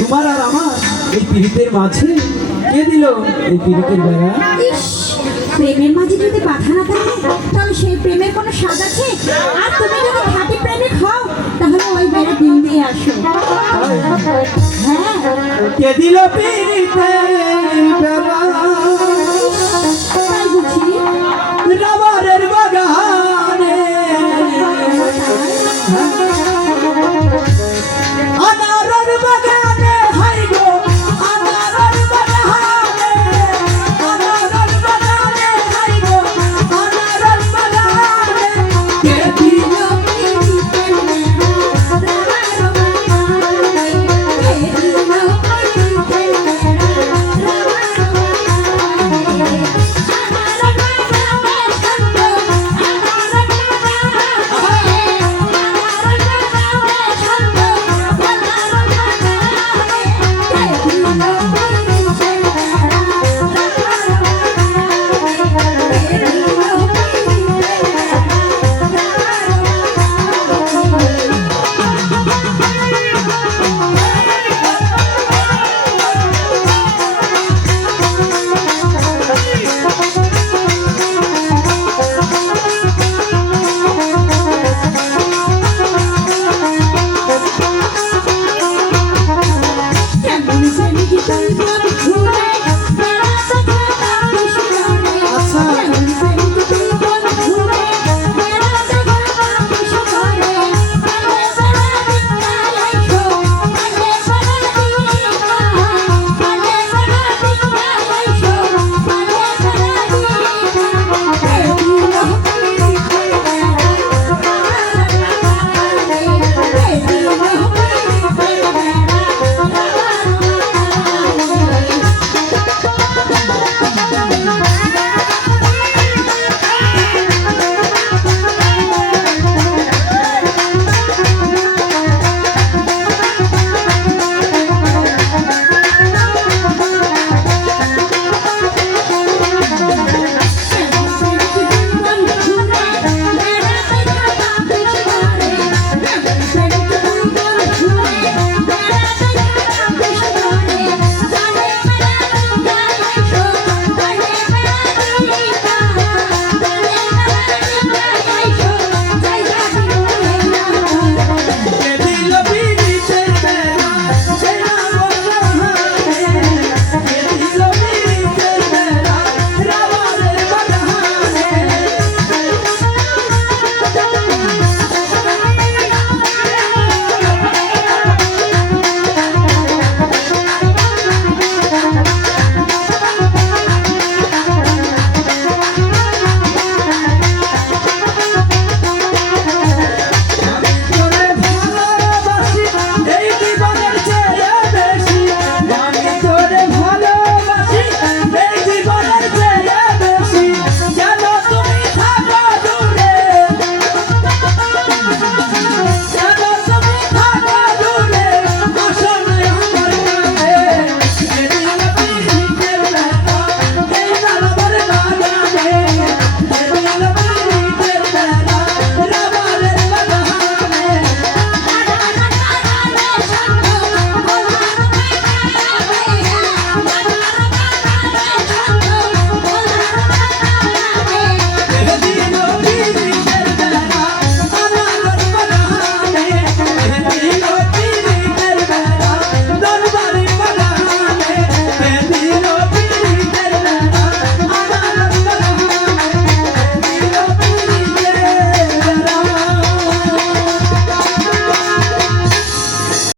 তোমার আর আমার এই পীড়িতের মাঝে কে দিল এই পীড়িতের বেড়া? ইস, প্রেমের মাঝে যদি বাধা না থাকে তাহলে সেই প্রেমের কোনো স্বাদ আছে? আর তুমি যদি খাঁটি প্রেমিক হও তাহলে ওই বেড়া দিন দিয়ে আসো। হ্যাঁ, কে দিল পীড়িতের বেড়া? তাই বুঝি? রাবারের বাগানে আনারের বাগানে